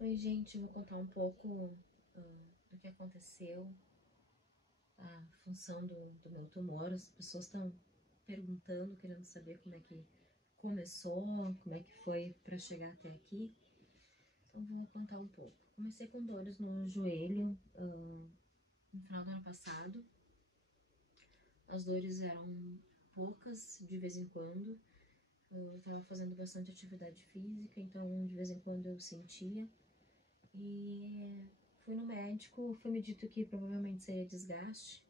Oi, gente, vou contar um pouco do que aconteceu, a função do meu tumor. As pessoas estão perguntando, querendo saber como é que começou, como é que foi para chegar até aqui. Então, vou contar um pouco. Comecei com dores no joelho no final do ano passado. As dores eram poucas, de vez em quando. Eu estava fazendo bastante atividade física, então de vez em quando eu sentia. E fui no médico, foi me dito que provavelmente seria desgaste,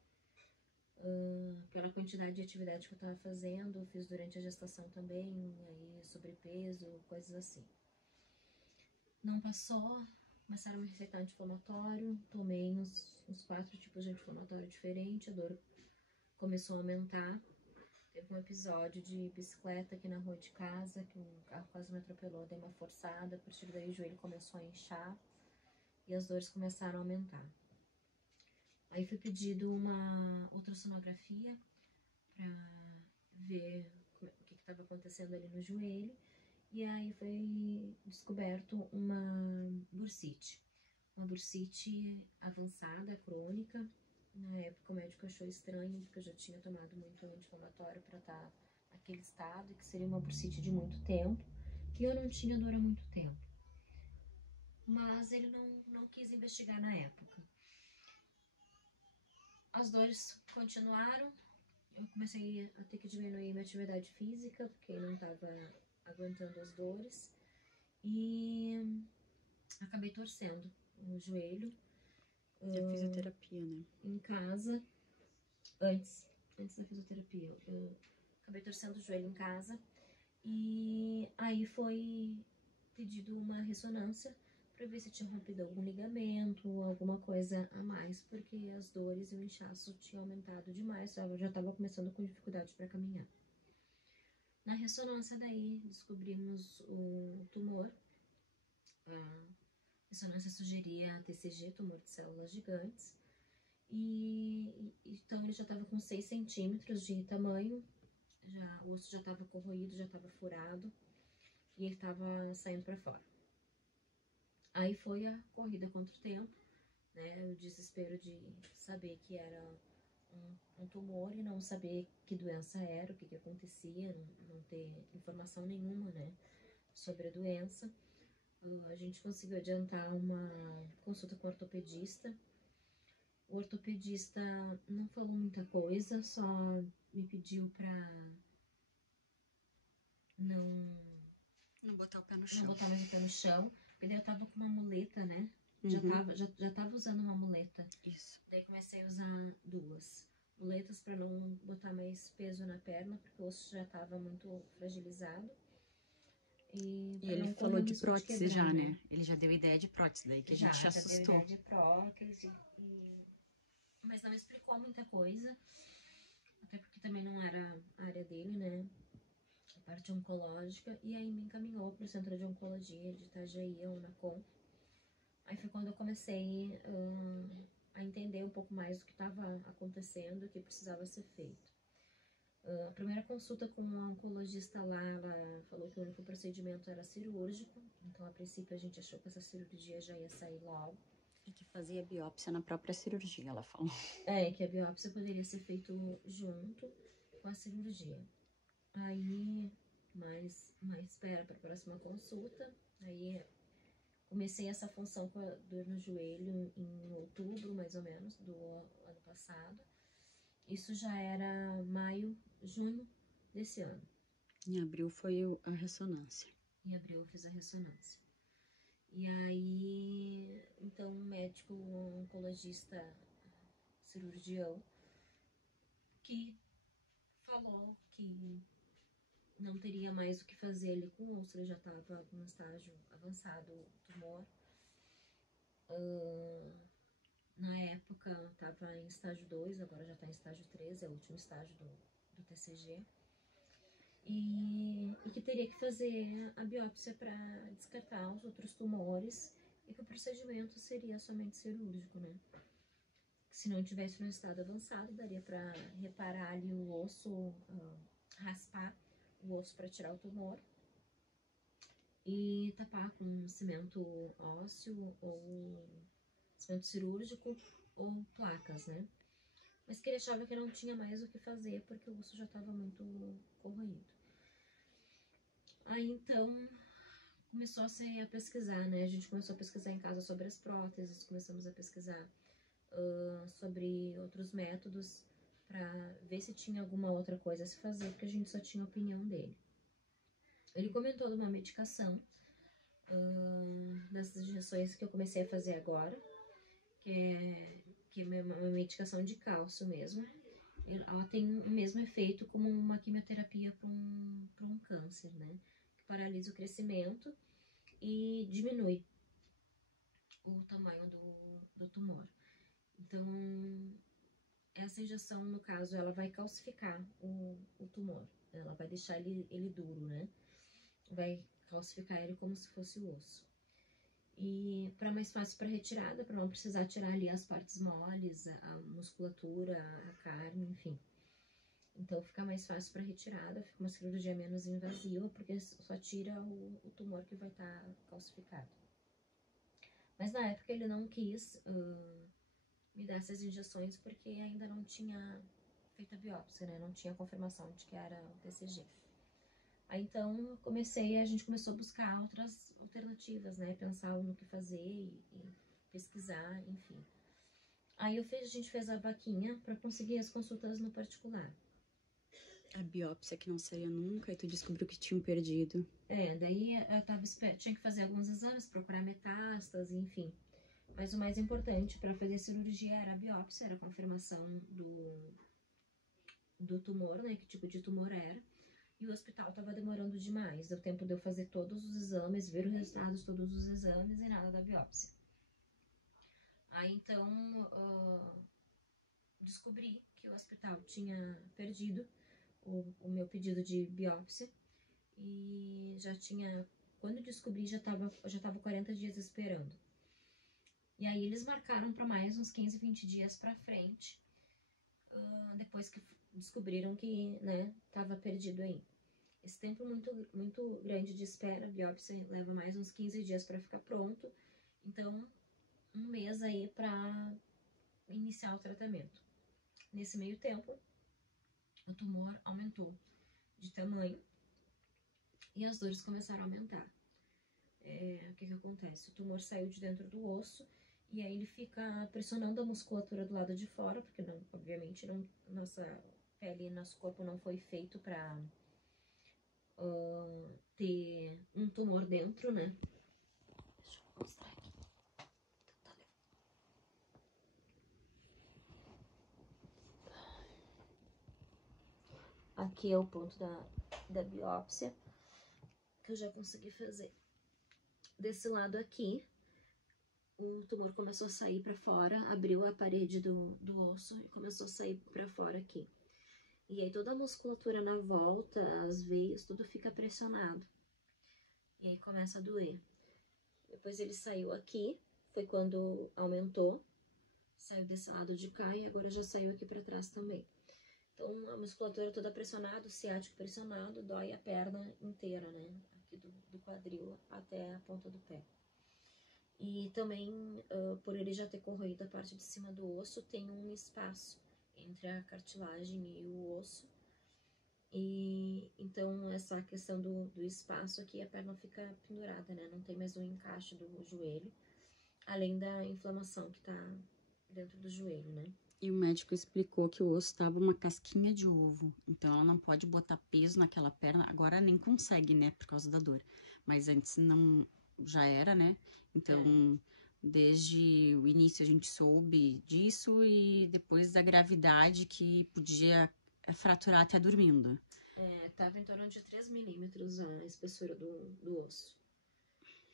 pela quantidade de atividade que eu estava fazendo, fiz durante a gestação também, aí sobrepeso, coisas assim. Não passou, começaram a me receitar anti-inflamatório, tomei uns 4 tipos de anti-inflamatório diferente, a dor começou a aumentar. Teve um episódio de bicicleta aqui na rua de casa, que um carro quase me atropelou, dei uma forçada, a partir daí o joelho começou a inchar e as dores começaram a aumentar. Aí foi pedido uma ultrassonografia para ver o que estava acontecendo ali no joelho, e aí foi descoberto uma bursite. Uma bursite avançada, crônica. Na época o médico achou estranho, porque eu já tinha tomado muito anti-inflamatório para estar naquele estado, e que seria uma bursite de muito tempo, e eu não tinha dor há muito tempo. Mas ele não quis investigar na época. As dores continuaram, eu comecei a ter que diminuir minha atividade física, porque não estava aguentando as dores, e acabei torcendo o joelho. A fisioterapia, né? Em casa, antes da fisioterapia, eu acabei torcendo o joelho em casa, e aí foi pedido uma ressonância para ver se tinha rompido algum ligamento, alguma coisa a mais, porque as dores e o inchaço tinham aumentado demais, eu já estava começando com dificuldade para caminhar. Na ressonância daí descobrimos o tumor. A ressonância sugeria TCG, tumor de células gigantes, e então ele já estava com 6 centímetros de tamanho, o osso já estava corroído, já estava furado, e ele estava saindo para fora. Aí foi a corrida contra o tempo, né? O desespero de saber que era um tumor e não saber que doença era, o que acontecia, não ter informação nenhuma, né, sobre a doença. A gente conseguiu adiantar uma consulta com o ortopedista. O ortopedista não falou muita coisa, só me pediu pra Não botar o pé no não chão. botar mais o pé no chão. Porque daí eu tava com uma muleta, né? Já tava usando uma muleta. Isso. Daí comecei a usar 2 muletas para não botar mais peso na perna, porque o osso já tava muito fragilizado. E E para ele não correr falou o de risco de prótese quebrar, já, né? né? Ele já deu ideia de prótese, daí que a gente Já deu assustou. ideia de prótese, mas não explicou muita coisa, até porque também não era a área dele, né? A parte oncológica, e aí me encaminhou para o Centro de Oncologia de Itajaí, a Unacom. Aí foi quando eu comecei a entender um pouco mais do que estava acontecendo, o que precisava ser feito. A primeira consulta com a oncologista lá, ela falou que o único procedimento era cirúrgico, então a princípio a gente achou que essa cirurgia já ia sair logo. E que fazia biópsia na própria cirurgia, ela falou. Que a biópsia poderia ser feita junto com a cirurgia. Aí, mais uma espera para a próxima consulta. Aí, comecei essa função com a dor no joelho em outubro, mais ou menos, do ano passado. Isso já era maio, junho desse ano. Em abril foi a ressonância. Em abril eu fiz a ressonância. E aí, então, um médico oncologista cirurgião que falou que não teria mais o que fazer ali com o osso, ele já estava num estágio avançado, o tumor. Na época estava em estágio 2, agora já está em estágio 3, é o último estágio do TCG. E que teria que fazer a biópsia para descartar os outros tumores, e que o procedimento seria somente cirúrgico, né? Se não tivesse no estado avançado, daria para reparar ali o osso, raspar o osso para tirar o tumor, e tapar com cimento ósseo ou cimento cirúrgico ou placas, né? Mas que ele achava que não tinha mais o que fazer porque o osso já estava muito corroído. Aí então começou a pesquisar, né? A gente começou a pesquisar em casa sobre as próteses, começamos a pesquisar sobre outros métodos para ver se tinha alguma outra coisa a se fazer, porque a gente só tinha a opinião dele. Ele comentou de uma medicação, dessas injeções que eu comecei a fazer agora, que é uma medicação de cálcio mesmo. Ela tem o mesmo efeito como uma quimioterapia para um câncer, né? Que paralisa o crescimento e diminui o tamanho do tumor. Então, essa injeção, no caso, ela vai calcificar o tumor. Ela vai deixar ele duro, né? Vai calcificar ele como se fosse o osso. E para mais fácil para retirada, para não precisar tirar ali as partes moles, a musculatura, a carne, enfim. Então fica mais fácil para retirada, fica uma cirurgia menos invasiva, porque só tira o tumor que vai estar calcificado. Mas na época ele não quis me dar essas injeções porque ainda não tinha feito a biópsia, né? Não tinha confirmação de que era o TCG. Aí então a gente começou a buscar outras alternativas, né? Pensar no que fazer e pesquisar, enfim. Aí a gente fez a vaquinha para conseguir as consultas no particular. A biópsia que não saía nunca, e tu descobriu que tinham perdido. Daí eu tinha que fazer alguns exames, procurar metástase, enfim. Mas o mais importante para fazer a cirurgia era a biópsia, era a confirmação do tumor, né? Que tipo de tumor era. E o hospital estava demorando demais. Deu tempo de eu fazer todos os exames, ver os resultados de todos os exames e nada da biópsia. Aí então descobri que o hospital tinha perdido o meu pedido de biópsia e quando descobri já tava 40 dias esperando. E aí eles marcaram para mais uns 15, 20 dias para frente, depois que descobriram que, né, tava perdido aí. Esse tempo muito grande de espera, a biópsia leva mais uns 15 dias para ficar pronto, então um mês aí para iniciar o tratamento. Nesse meio tempo, o tumor aumentou de tamanho e as dores começaram a aumentar. O que acontece? O tumor saiu de dentro do osso e aí ele fica pressionando a musculatura do lado de fora, porque obviamente nossa pele e nosso corpo não foi feito para ter um tumor dentro, né? Deixa eu mostrar aqui. Aqui é o ponto da biópsia que eu já consegui fazer. Desse lado aqui, o tumor começou a sair para fora, abriu a parede do osso e começou a sair para fora aqui. E aí toda a musculatura na volta, as veias, tudo fica pressionado. E aí começa a doer. Depois ele saiu aqui, foi quando aumentou. Saiu desse lado de cá e agora já saiu aqui para trás também. Então a musculatura toda pressionada, o ciático pressionado, dói a perna inteira, né? Aqui do quadril até a ponta do pé. E também, por ele já ter corroído a parte de cima do osso, tem um espaço entre a cartilagem e o osso. E então essa questão do espaço aqui, a perna fica pendurada, né? Não tem mais um encaixe do joelho, além da inflamação que tá dentro do joelho, né? E o médico explicou que o osso estava uma casquinha de ovo, então ela não pode botar peso naquela perna. Agora nem consegue, né, por causa da dor. Mas antes não, já era, né? Então, desde o início a gente soube disso e depois da gravidade que podia fraturar até dormindo. Tava em torno de 3 milímetros a espessura do osso.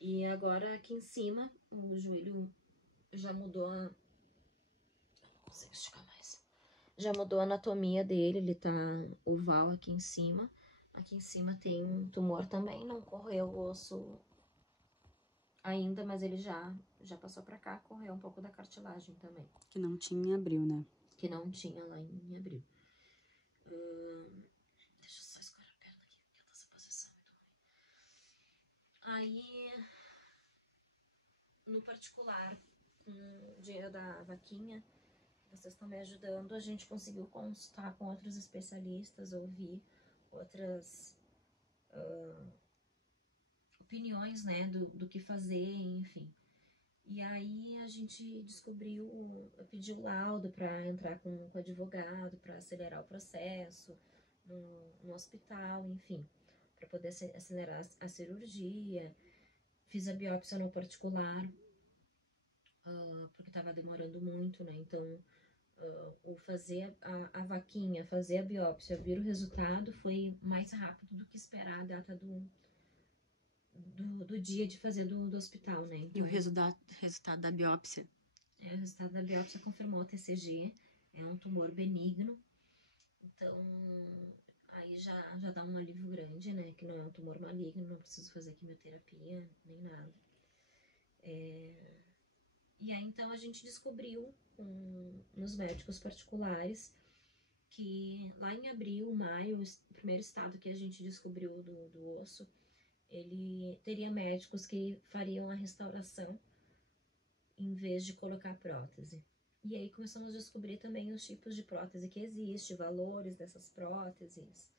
E agora aqui em cima, o joelho já mudou a... Não consigo esticar mais. Já mudou a anatomia dele, ele tá oval aqui em cima. Aqui em cima tem um tumor também, não correu o osso ainda, mas ele já passou pra cá, correu um pouco da cartilagem também. Que não tinha em abril, né? Que não tinha lá em abril. Deixa eu só escorar a perna aqui, porque essa posição é muito ruim. Aí, no particular, com o dinheiro da vaquinha, vocês estão me ajudando, a gente conseguiu consultar com outros especialistas, ouvir outras opiniões, né, do que fazer, enfim. E aí a gente descobriu, pediu laudo para entrar com o advogado, para acelerar o processo no hospital, enfim, para poder acelerar a cirurgia. Fiz a biópsia no particular, porque estava demorando muito, né? Então, o fazer a vaquinha, fazer a biópsia, vir o resultado foi mais rápido do que esperar a data do dia de fazer do hospital, né? Então, E o resultado da biópsia? O resultado da biópsia confirmou o TCG, é um tumor benigno, então aí já dá um alívio grande, né? Que não é um tumor maligno, não preciso fazer quimioterapia, nem nada. E aí então a gente descobriu nos médicos particulares que lá em abril, maio, o primeiro estado que a gente descobriu do osso, ele teria médicos que fariam a restauração em vez de colocar prótese. E aí começamos a descobrir também os tipos de prótese que existem, valores dessas próteses,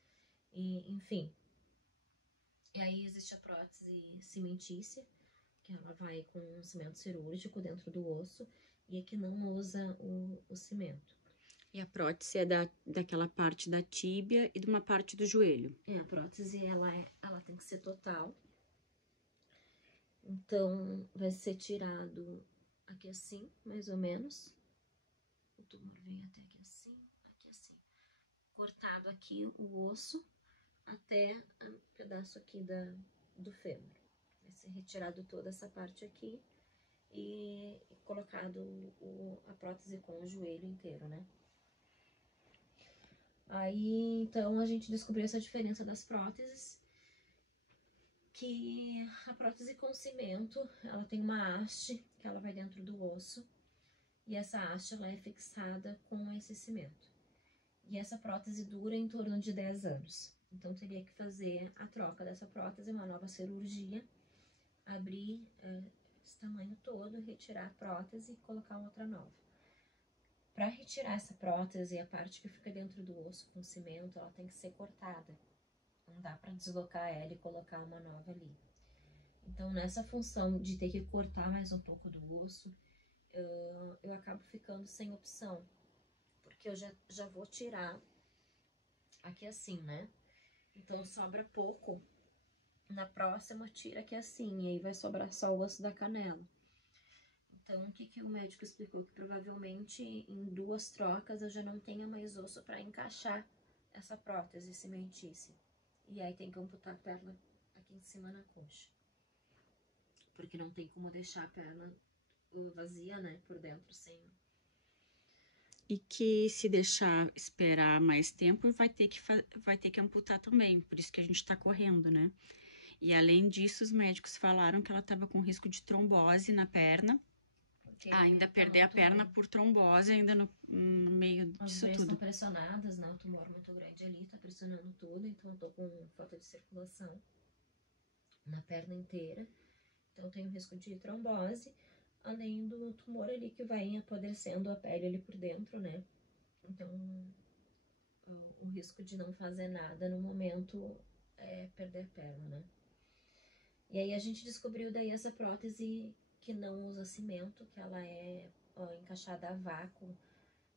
e, enfim. E aí existe a prótese cimentícia, que ela vai com um cimento cirúrgico dentro do osso, e é que não usa o cimento. E a prótese é daquela parte da tíbia e de uma parte do joelho. A prótese, ela tem que ser total. Então, vai ser tirado aqui assim, mais ou menos. O tumor vem até aqui assim. Cortado aqui o osso até o pedaço aqui do fêmur. Vai ser retirado toda essa parte aqui e colocado a prótese com o joelho inteiro, né? Aí, então, a gente descobriu essa diferença das próteses, que a prótese com cimento, ela tem uma haste que ela vai dentro do osso, e essa haste ela é fixada com esse cimento. E essa prótese dura em torno de 10 anos. Então, teria que fazer a troca dessa prótese, uma nova cirurgia, abrir esse tamanho todo, retirar a prótese e colocar outra nova. Para retirar essa prótese, a parte que fica dentro do osso com cimento, ela tem que ser cortada. Não dá para deslocar ela e colocar uma nova ali. Então, nessa função de ter que cortar mais um pouco do osso, eu acabo ficando sem opção. Porque eu já vou tirar aqui assim, né? Então, sobra pouco. Na próxima, tira aqui assim, e aí vai sobrar só o osso da canela. Então, o que o médico explicou? Que provavelmente em 2 trocas eu já não tenha mais osso para encaixar essa prótese cimentícia. E aí tem que amputar a perna aqui em cima na coxa. Porque não tem como deixar a perna vazia, né, por dentro, sem... E que se deixar esperar mais tempo, vai ter que amputar também. Por isso que a gente tá correndo, né? E além disso, os médicos falaram que ela tava com risco de trombose na perna. Ainda perder a perna por trombose, ainda no meio disso tudo. As veias estão pressionadas, né? O tumor muito grande ali, tá pressionando tudo. Então, eu tô com falta de circulação na perna inteira. Então, eu tenho risco de trombose. Além do tumor ali que vai apodrecendo a pele ali por dentro, né? Então, o risco de não fazer nada no momento é perder a perna, né? E aí a gente descobriu daí essa prótese que não usa cimento, que ela é encaixada a vácuo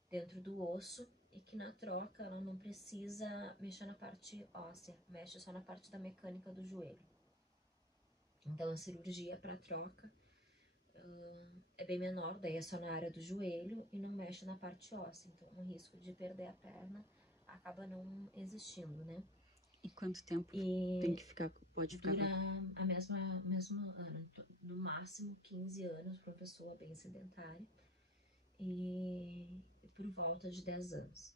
dentro do osso e que na troca ela não precisa mexer na parte óssea, mexe só na parte da mecânica do joelho. Então a cirurgia para troca é bem menor, daí é só na área do joelho e não mexe na parte óssea. Então o risco de perder a perna acaba não existindo, né? E quanto tempo tem que ficar? Pode ficar? Dura a mesmo ano, no máximo 15 anos para uma pessoa bem sedentária e por volta de 10 anos.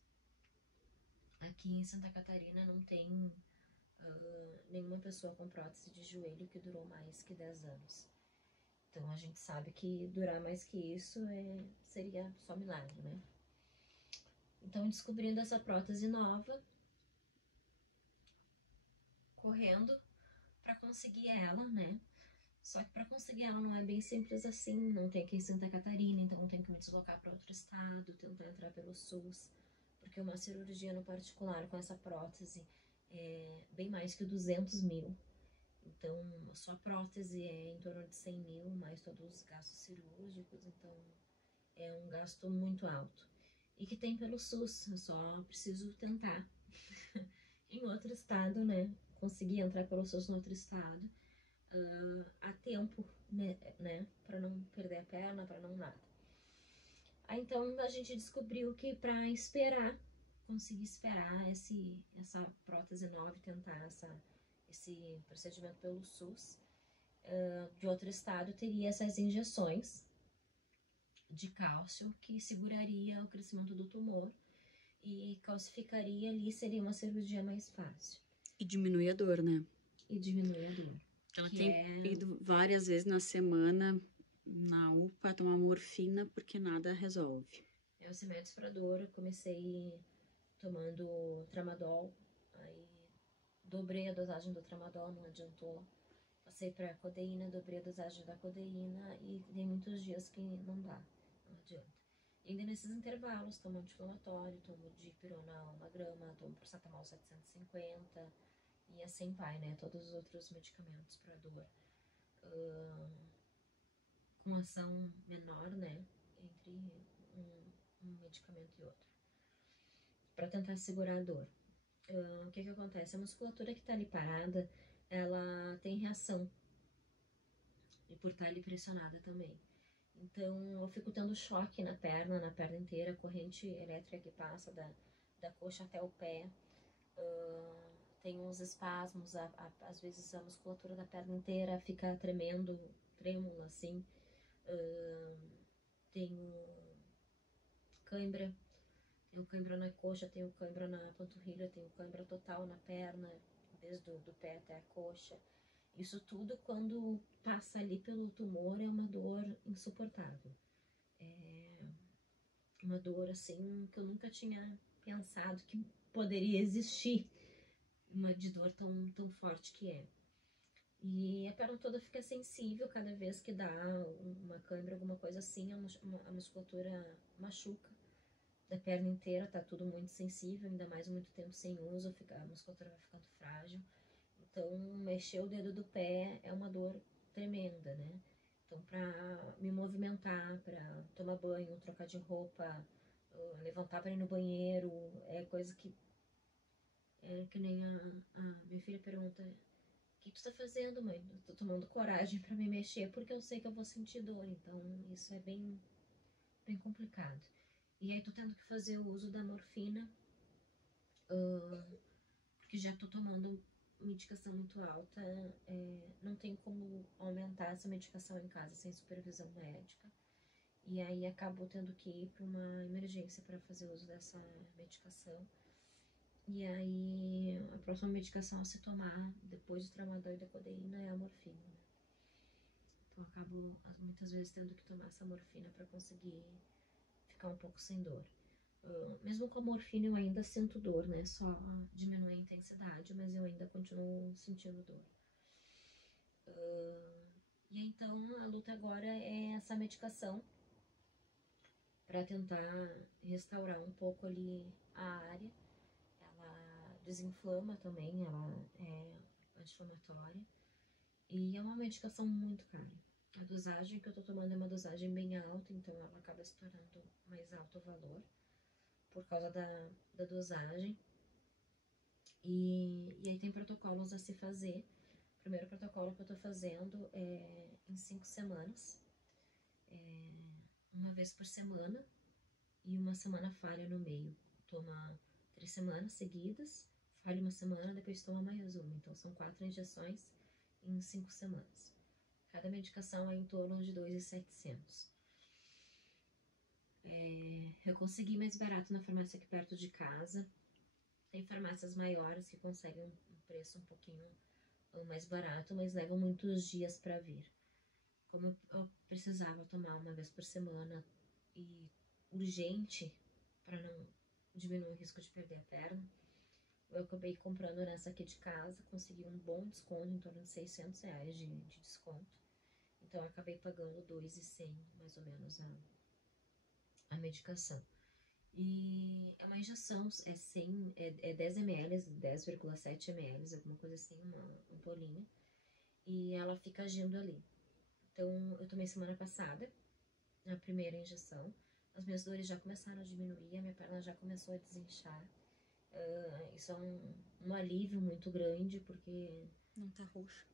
Aqui em Santa Catarina não tem nenhuma pessoa com prótese de joelho que durou mais que 10 anos. Então a gente sabe que durar mais que isso seria só milagre, né? Então, descobrindo essa prótese nova, correndo para conseguir ela, né? Só que para conseguir ela não é bem simples assim, não tem aqui em Santa Catarina, então tem que me deslocar para outro estado, tentar entrar pelo SUS, porque uma cirurgia no particular com essa prótese é bem mais que 200 mil. Então, só a prótese é em torno de 100 mil, mais todos os gastos cirúrgicos, então é um gasto muito alto. E que tem pelo SUS, eu só preciso tentar em outro estado, né? Conseguir entrar pelo SUS no outro estado a tempo, né? Para não perder a perna, para não nada. Aí então a gente descobriu que para esperar, conseguir esperar essa prótese nova e tentar esse procedimento pelo SUS de outro estado, teria essas injeções de cálcio que seguraria o crescimento do tumor e calcificaria ali, seria uma cirurgia mais fácil. E diminui a dor, né? E diminui a dor. Ela tem ido várias vezes na semana na UPA tomar morfina porque nada resolve. Os remédios para dor, eu comecei tomando tramadol, aí dobrei a dosagem do tramadol, não adiantou. Passei para codeína, dobrei a dosagem da codeína e tem muitos dias que não dá, não adianta. E ainda nesses intervalos, tomo anti-inflamatório, tomo dipirona 1 grama, tomo paracetamol 750 e assim vai, né? Todos os outros medicamentos para dor. Com ação menor, né? Entre um medicamento e outro. Para tentar segurar a dor. O que acontece? A musculatura que está ali parada, ela tem reação. E por estar ali pressionada também. Então, eu fico tendo choque na perna inteira, corrente elétrica que passa da coxa até o pé. Tem uns espasmos, às vezes a musculatura da perna inteira fica tremendo, trêmula, assim. Tenho cãibra, tenho cãibra na coxa, tenho cãibra na panturrilha, tenho cãibra total na perna, desde do pé até a coxa. Isso tudo, quando passa ali pelo tumor, é uma dor insuportável. É uma dor, assim, que eu nunca tinha pensado que poderia existir. Uma de dor tão forte que é. E a perna toda fica sensível cada vez que dá uma cãibra, alguma coisa assim, a musculatura machuca da perna inteira, tá tudo muito sensível, ainda mais muito tempo sem uso, a musculatura vai ficando frágil. Então, mexer o dedo do pé é uma dor tremenda, né? Então, para me movimentar, para tomar banho, trocar de roupa, levantar para ir no banheiro, é coisa que... É que nem a minha filha pergunta: o que tu tá fazendo, mãe? Eu tô tomando coragem para me mexer porque eu sei que eu vou sentir dor. Então, isso é bem complicado. E aí, tô tendo que fazer o uso da morfina, porque já tô tomando medicação muito alta, não tem como aumentar essa medicação em casa sem supervisão médica. E aí acabo tendo que ir para uma emergência para fazer uso dessa medicação. E aí a próxima medicação a se tomar depois do tramadol e da codeína é a morfina, né? Então eu acabo muitas vezes tendo que tomar essa morfina para conseguir ficar um pouco sem dor. Mesmo com a morfina eu ainda sinto dor, né? Só diminui a intensidade, mas eu ainda continuo sentindo dor. E então a luta agora é essa medicação para tentar restaurar um pouco ali a área. Ela desinflama também, ela é anti-inflamatória e é uma medicação muito cara. A dosagem que eu tô tomando é uma dosagem bem alta, então ela acaba se tornando mais alto o valor por causa da dosagem. E aí tem protocolos a se fazer. O primeiro protocolo que eu tô fazendo é em 5 semanas. Uma vez por semana e uma semana falha no meio. Toma 3 semanas seguidas, falha uma semana, depois toma mais uma. Então são 4 injeções em 5 semanas. Cada medicação é em torno de 2.700. Eu consegui mais barato na farmácia aqui perto de casa. Tem farmácias maiores que conseguem um preço um pouquinho mais barato, mas levam muitos dias para vir. Como eu precisava tomar uma vez por semana e urgente para não diminuir o risco de perder a perna, Eu acabei comprando nessa aqui de casa, consegui um bom desconto, em torno de R$ 600 de desconto. Então, eu acabei pagando 2.100, mais ou menos, a medicação. E é uma injeção, é 10 ml, 10,7 ml, alguma coisa assim, uma ampolinha. E ela fica agindo ali. Então, eu tomei semana passada, a primeira injeção. As minhas dores já começaram a diminuir, a minha perna já começou a desinchar. Isso é um alívio muito grande, porque Não tá roxo.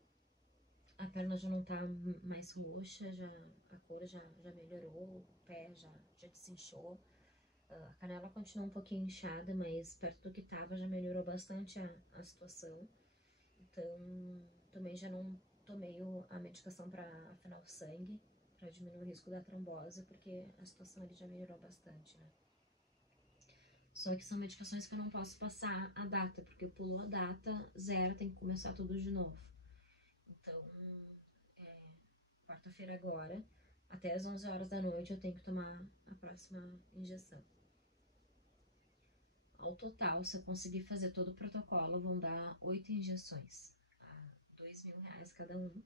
a perna já não tá mais roxa, a cor já melhorou, o pé já desinchou. A canela continua um pouquinho inchada, mas perto do que tava já melhorou bastante a situação. Então, também já não tomei a medicação para afinar o sangue, para diminuir o risco da trombose, porque a situação ali já melhorou bastante, né? Só que são medicações que eu não posso passar a data, porque pulou a data, zero, tem que começar tudo de novo. Então, quarta-feira agora, até as 11 horas da noite, eu tenho que tomar a próxima injeção. Ao total, se eu conseguir fazer todo o protocolo, vão dar 8 injeções, a R$ 2.000 cada um,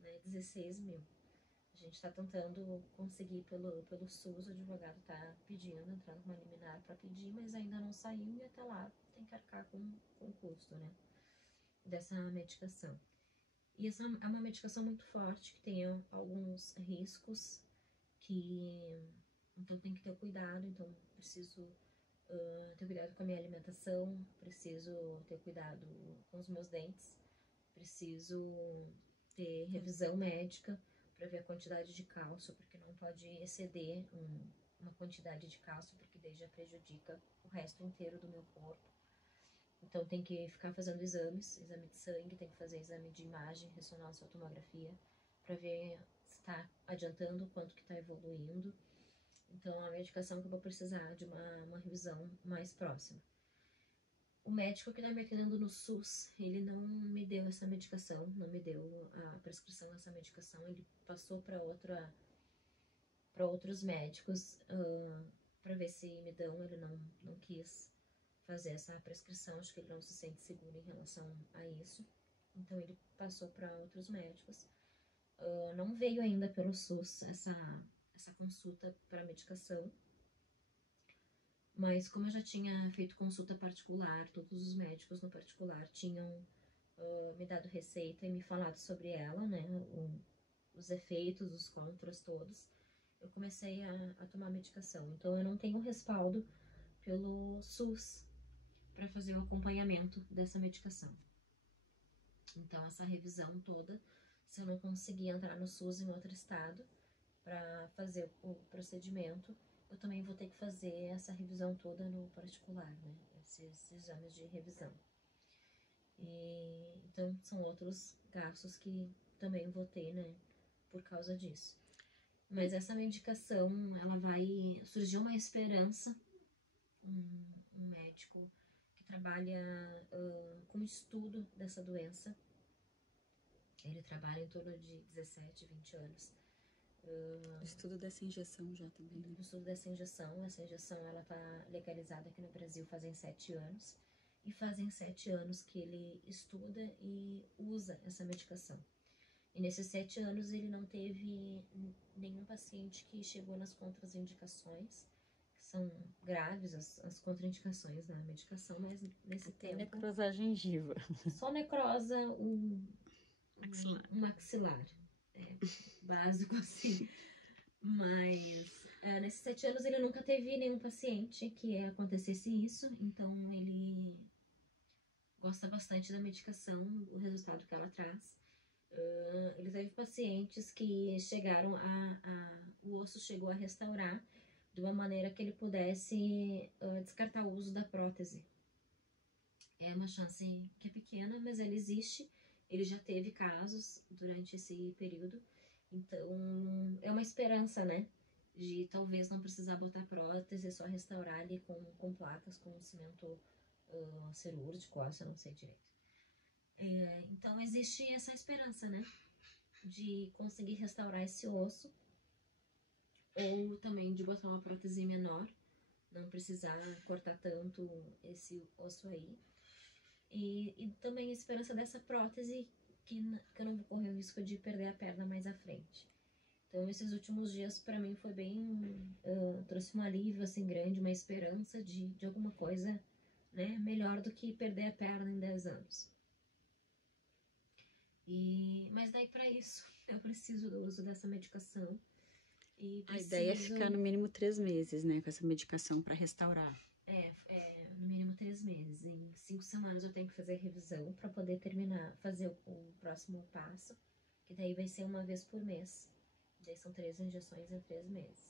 né? 16 mil. A gente está tentando conseguir pelo SUS, o advogado está pedindo, entrando com uma liminar para pedir, mas ainda não saiu e até lá tem que arcar com o custo, né, dessa medicação. E essa é uma medicação muito forte, que tem alguns riscos, então tem que ter cuidado, então preciso ter cuidado com a minha alimentação, preciso ter cuidado com os meus dentes, preciso ter revisão médica para ver a quantidade de cálcio, porque não pode exceder uma quantidade de cálcio, porque daí já prejudica o resto inteiro do meu corpo. Então tem que ficar fazendo exames, exame de sangue, tem que fazer exame de imagem, ressonância, tomografia, para ver se está adiantando, quanto que está evoluindo. Então a medicação que eu vou precisar de uma revisão mais próxima. O médico que está me atendendo no SUS, ele não me deu essa medicação, não me deu a prescrição dessa medicação, ele passou para outros médicos para ver se me dão, ele não quis fazer essa prescrição, acho que ele não se sente seguro em relação a isso, então ele passou para outros médicos. Não veio ainda pelo SUS essa consulta para medicação, mas como eu já tinha feito consulta particular, todos os médicos no particular tinham me dado receita e me falado sobre ela, né, os efeitos, os contras todos, eu comecei a tomar medicação. Então eu não tenho respaldo pelo SUS para fazer o acompanhamento dessa medicação. Então essa revisão toda, se eu não conseguir entrar no SUS em outro estado para fazer o procedimento, eu também vou ter que fazer essa revisão toda no particular, né? Esses exames de revisão. Então, são outros gastos que também vou ter, né? Por causa disso. Mas essa medicação, ela vai... Surgiu uma esperança, um médico que trabalha com estudo dessa doença. Ele trabalha em torno de 17, 20 anos. O estudo dessa injeção já também, né? O estudo dessa injeção, ela tá legalizada aqui no Brasil fazem 7 anos. E fazem 7 anos que ele estuda e usa essa medicação. E nesses 7 anos ele não teve nenhum paciente que chegou nas contraindicações, que são graves as contraindicações da medicação, mas nesse tempo... Necrosar a gengiva. Só necrosa maxilar. Básico assim. Mas nesses 7 anos ele nunca teve nenhum paciente que acontecesse isso, então ele gosta bastante da medicação, o resultado que ela traz. Ele teve pacientes que chegaram o osso chegou a restaurar de uma maneira que ele pudesse descartar o uso da prótese. É uma chance que é pequena, mas ele existe. Ele já teve casos durante esse período. Então, é uma esperança, né? De talvez não precisar botar prótese, só restaurar ali com placas, com cimento cirúrgico, eu não sei direito. Então, existe essa esperança, né? De conseguir restaurar esse osso. Ou também de botar uma prótese menor, não precisar cortar tanto esse osso aí. E também a esperança dessa prótese, que eu não vou correr o risco de perder a perna mais à frente. Então, esses últimos dias, para mim, foi bem... trouxe um alívio, assim, grande, uma esperança de alguma coisa, né? Melhor do que perder a perna em 10 anos. Mas daí, para isso, eu preciso do uso dessa medicação. E A ideia é ficar no mínimo 3 meses, né? Com essa medicação para restaurar. No mínimo 3 meses. Em 5 semanas eu tenho que fazer revisão para poder fazer o próximo passo, que daí vai ser uma vez por mês. Daí são 3 injeções em 3 meses.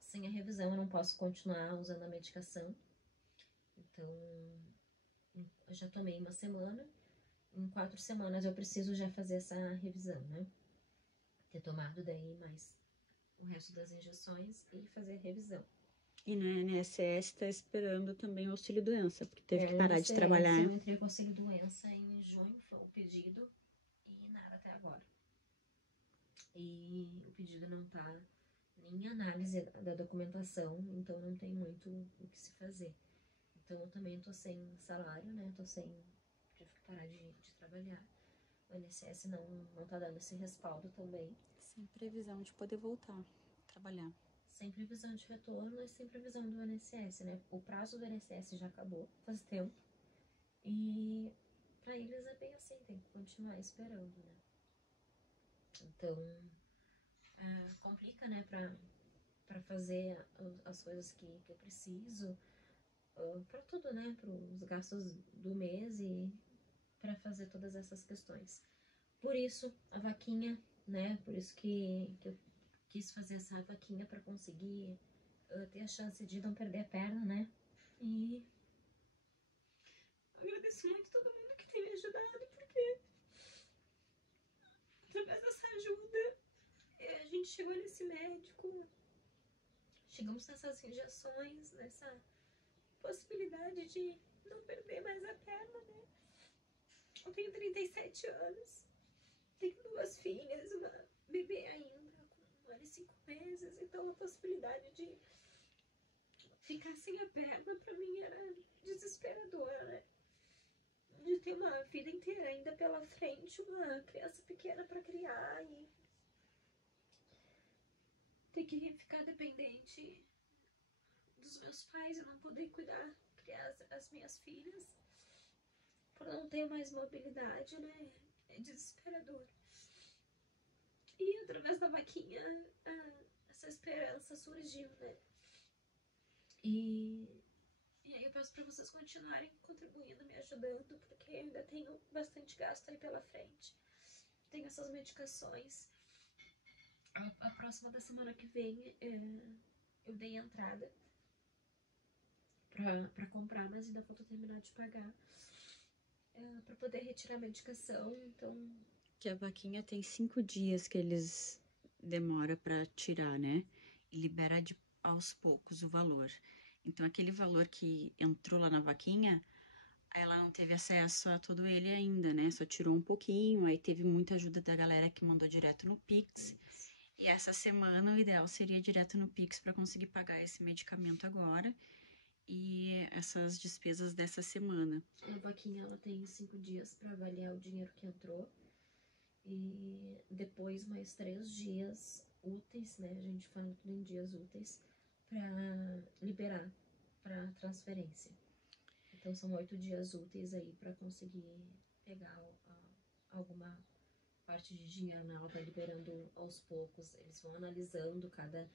Sem a revisão eu não posso continuar usando a medicação. Então, eu já tomei uma semana. Em 4 semanas eu preciso já fazer essa revisão, né? Ter tomado daí mais o resto das injeções e fazer a revisão. E no INSS tá esperando também o auxílio-doença, porque teve que parar de trabalhar. Eu entrei com auxílio-doença em junho, foi o pedido, e nada até agora. E o pedido não tá nem em análise da documentação, então não tem muito o que se fazer. Então eu também tô sem salário, né? Tive que parar de trabalhar. O INSS não tá dando esse respaldo também. Sem previsão de poder voltar a trabalhar. Sem previsão de retorno e sem previsão do INSS, né? O prazo do INSS já acabou faz tempo. E para eles é bem assim, tem que continuar esperando, né? Então, complica, né, para fazer as coisas que eu preciso, para tudo, né? Para os gastos do mês e para fazer todas essas questões. Por isso, a vaquinha, né? Por isso que eu quis fazer essa vaquinha para conseguir ter a chance de não perder a perna, né? E agradeço muito todo mundo que tem me ajudado, porque através dessa ajuda a gente chegou nesse médico, chegamos nessas injeções, nessa possibilidade de não perder mais a perna, né? Eu tenho 37 anos, tenho 2 filhas, uma bebê ainda, com 1 ano e 5 meses, então a possibilidade de ficar sem a perna pra mim era desesperadora, né? De ter uma vida inteira ainda pela frente, uma criança pequena pra criar e ter que ficar dependente dos meus pais e não poder criar as minhas filhas por não ter mais mobilidade, né? É desesperador. E através da vaquinha, essa esperança surgiu, né? E aí eu peço para vocês continuarem contribuindo, me ajudando, porque ainda tenho bastante gasto aí pela frente. Tenho essas medicações. A próxima da semana que vem eu dei entrada para comprar, mas ainda falta terminar de pagar para poder retirar a medicação. Então, que a vaquinha tem 5 dias que eles demora para tirar, né? E libera aos poucos o valor. Então, aquele valor que entrou lá na vaquinha, ela não teve acesso a todo ele ainda, né? Só tirou um pouquinho, aí teve muita ajuda da galera que mandou direto no Pix. E essa semana o ideal seria direto no Pix para conseguir pagar esse medicamento agora e essas despesas dessa semana. A vaquinha ela tem 5 dias para avaliar o dinheiro que entrou e depois mais 3 dias úteis, né? A gente fala tudo em dias úteis para liberar para transferência. Então são 8 dias úteis aí para conseguir pegar alguma parte de dinheiro, né? Ela vai liberando aos poucos, eles vão analisando cada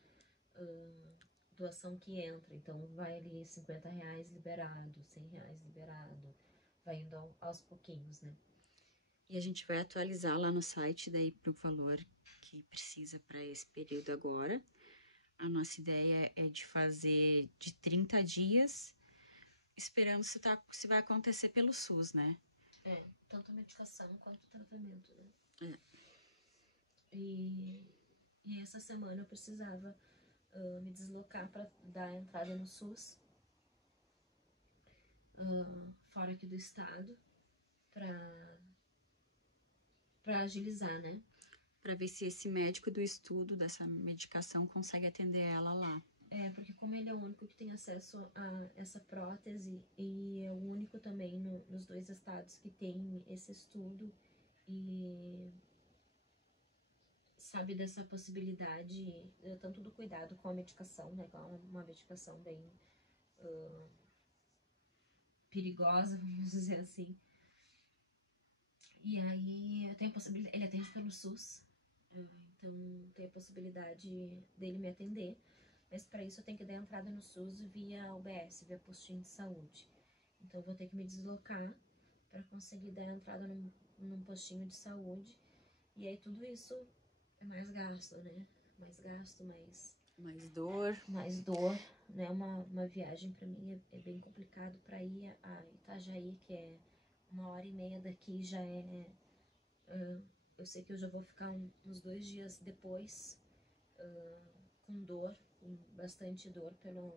doação que entra. Então vai ali R$50 liberado, R$100 liberado, vai indo aos pouquinhos, né? E a gente vai atualizar lá no site daí pro valor que precisa para esse período agora. A nossa ideia é de fazer de 30 dias, esperando se vai acontecer pelo SUS, né? Tanto a medicação quanto o tratamento, né? E essa semana eu precisava me deslocar para dar entrada no SUS, fora aqui do estado, para agilizar, né? Para ver se esse médico do estudo dessa medicação consegue atender ela lá. porque como ele é o único que tem acesso a essa prótese e é o único também nos 2 estados que tem esse estudo e sabe dessa possibilidade, tanto do cuidado com a medicação, né, que é uma medicação bem perigosa, vamos dizer assim. E aí eu tenho a possibilidade, ele atende pelo SUS, então tem a possibilidade dele me atender, mas para isso eu tenho que dar entrada no SUS via UBS, via postinho de saúde. Então eu vou ter que me deslocar para conseguir dar entrada num postinho de saúde, e aí tudo isso é mais gasto, né? Mais gasto, Mais dor. Mais dor, né? Uma viagem para mim é bem complicado para ir a Itajaí, que é 1h30 daqui, já é. Eu sei que eu já vou ficar uns 2 dias depois com dor, com bastante dor pela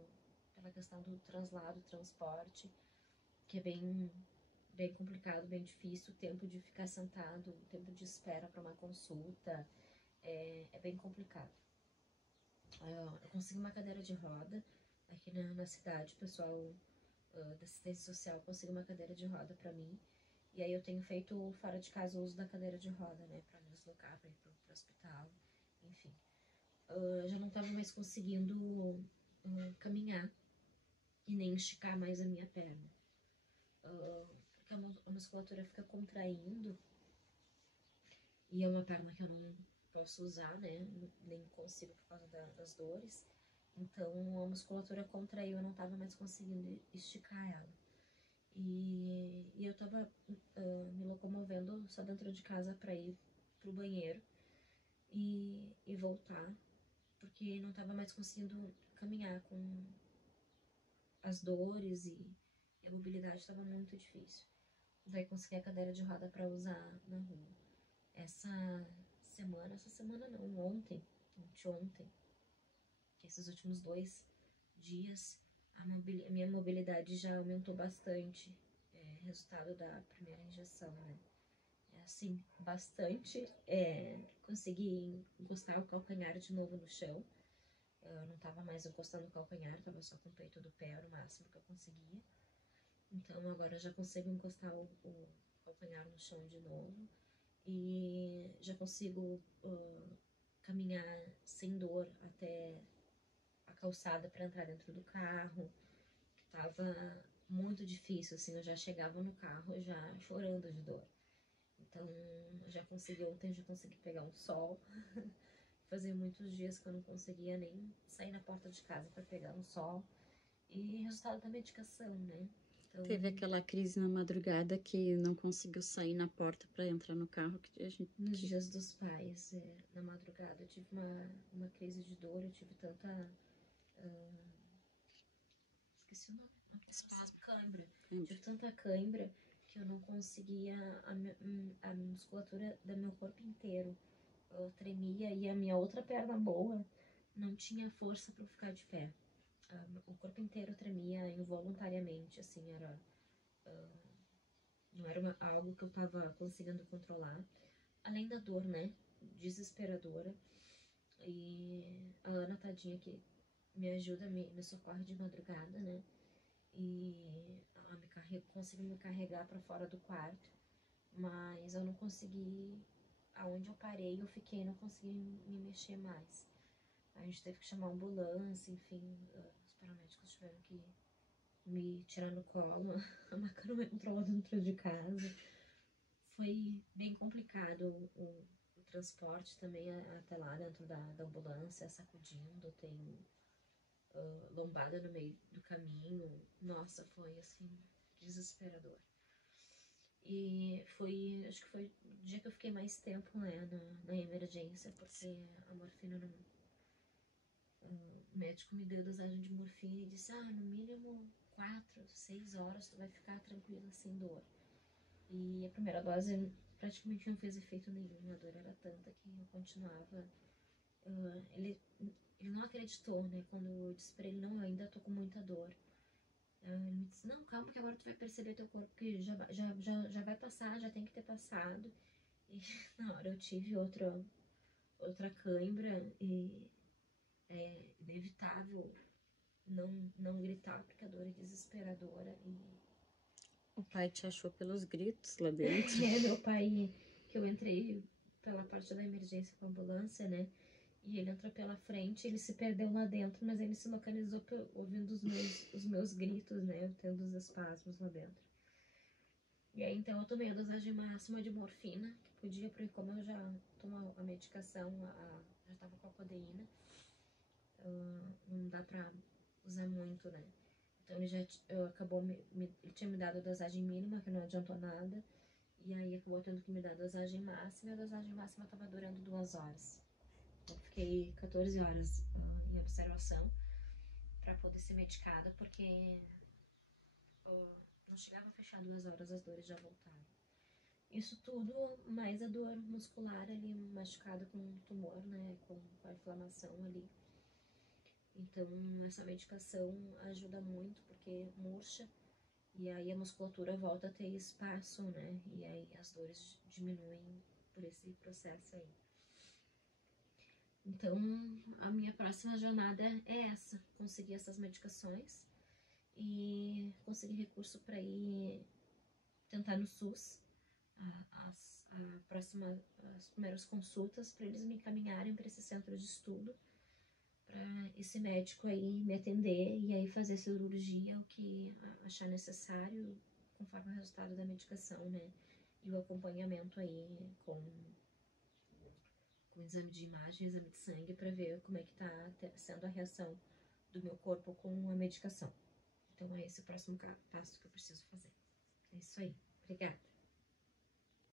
questão do translado, transporte, que é bem complicado, bem difícil. O tempo de ficar sentado, o tempo de espera para uma consulta, é bem complicado. Eu consegui uma cadeira de roda aqui na cidade, o pessoal da assistência social conseguiu uma cadeira de roda para mim. E aí eu tenho feito fora de casa o uso da cadeira de roda, né, para me deslocar, para ir pro hospital, enfim. Já não estava mais conseguindo caminhar e nem esticar mais a minha perna. Porque a musculatura fica contraindo e é uma perna que eu não posso usar, né, nem consigo por causa das dores. Então a musculatura contraiu, eu não estava mais conseguindo esticar ela. E eu tava me locomovendo só dentro de casa para ir pro banheiro e voltar, porque não tava mais conseguindo caminhar com as dores e a mobilidade estava muito difícil. Daí consegui a cadeira de roda para usar na rua. Essa semana não, anteontem, que esses últimos 2 dias, a minha mobilidade já aumentou bastante. Resultado da primeira injeção, né? Assim, bastante. Consegui encostar o calcanhar de novo no chão. Eu não tava mais encostando o calcanhar, tava só com o peito do pé, era o máximo que eu conseguia. Então agora eu já consigo encostar o calcanhar no chão de novo. E já consigo caminhar sem dor até a calçada para entrar dentro do carro, que tava muito difícil, assim, eu já chegava no carro já chorando de dor. Então, ontem já consegui pegar um sol. Fazia muitos dias que eu não conseguia nem sair na porta de casa para pegar um sol. E resultado da medicação, né? Então, Teve aquela crise na madrugada que não conseguiu sair na porta para entrar no carro. Nos dias dos pais, na madrugada, eu tive uma crise de dor, eu tive tanta... esqueci o nome. Espasmo. Cãibra. Tive tanta cãibra que eu não conseguia... A musculatura do meu corpo inteiro tremia e a minha outra perna boa não tinha força para ficar de pé. O corpo inteiro tremia involuntariamente, assim, não era algo que eu tava conseguindo controlar. Além da dor, né, desesperadora. E a Ana, tadinha, que me ajuda, me socorre de madrugada, né, e ela conseguiu me carregar para fora do quarto, mas eu não consegui. Aonde eu parei, eu fiquei, não consegui me mexer mais. A gente teve que chamar a ambulância, enfim, os paramédicos tiveram que me tirar no colo, a maca não entrou dentro de casa. Foi bem complicado o transporte também até lá dentro da ambulância, sacudindo, tem lombada no meio do caminho. Nossa, foi assim, desesperador. E acho que foi o dia que eu fiquei mais tempo, né, na emergência, porque a morfina não... O médico me deu dosagem de morfina e disse, no mínimo 4, 6 horas tu vai ficar tranquila, sem dor. E a primeira dose praticamente não fez efeito nenhum, a dor era tanta que eu continuava. Ele não acreditou, né, quando eu disse pra ele, não, eu ainda tô com muita dor. Ele me disse, não, calma que agora tu vai perceber teu corpo que já vai passar, já tem que ter passado. E na hora eu tive outra cãibra é inevitável não gritar, porque a dor é desesperadora. E O pai te achou pelos gritos lá dentro. meu pai, que eu entrei pela parte da emergência com a ambulância, né? E ele entrou pela frente, ele se perdeu lá dentro, mas ele se localizou ouvindo os meus gritos, né? Eu tendo os espasmos lá dentro. E aí, então, eu tomei a dosagem máxima de morfina, que podia, porque como eu já tomo a medicação, já tava com a codeína, não dá pra usar muito, né? Então, ele tinha me dado a dosagem mínima, que não adiantou nada, e aí acabou tendo que me dar a dosagem máxima, e a dosagem máxima tava durando 2 horas. Eu fiquei 14 horas em observação para poder ser medicada, porque não chegava a fechar 2 horas, as dores já voltaram. Isso tudo, mais a dor muscular ali, machucada com tumor, né, com a inflamação ali. Então, essa medicação ajuda muito, porque murcha, e aí a musculatura volta a ter espaço, né, e aí as dores diminuem por esse processo aí. Então, a minha próxima jornada é essa, conseguir essas medicações e conseguir recurso para ir tentar no SUS as primeiras consultas, para eles me encaminharem para esse centro de estudo, para esse médico aí me atender e aí fazer cirurgia, o que achar necessário, conforme o resultado da medicação, né? E o acompanhamento aí com exame de imagem, exame de sangue, para ver como é que tá sendo a reação do meu corpo com a medicação. Então é esse o próximo passo que eu preciso fazer. É isso aí. Obrigada.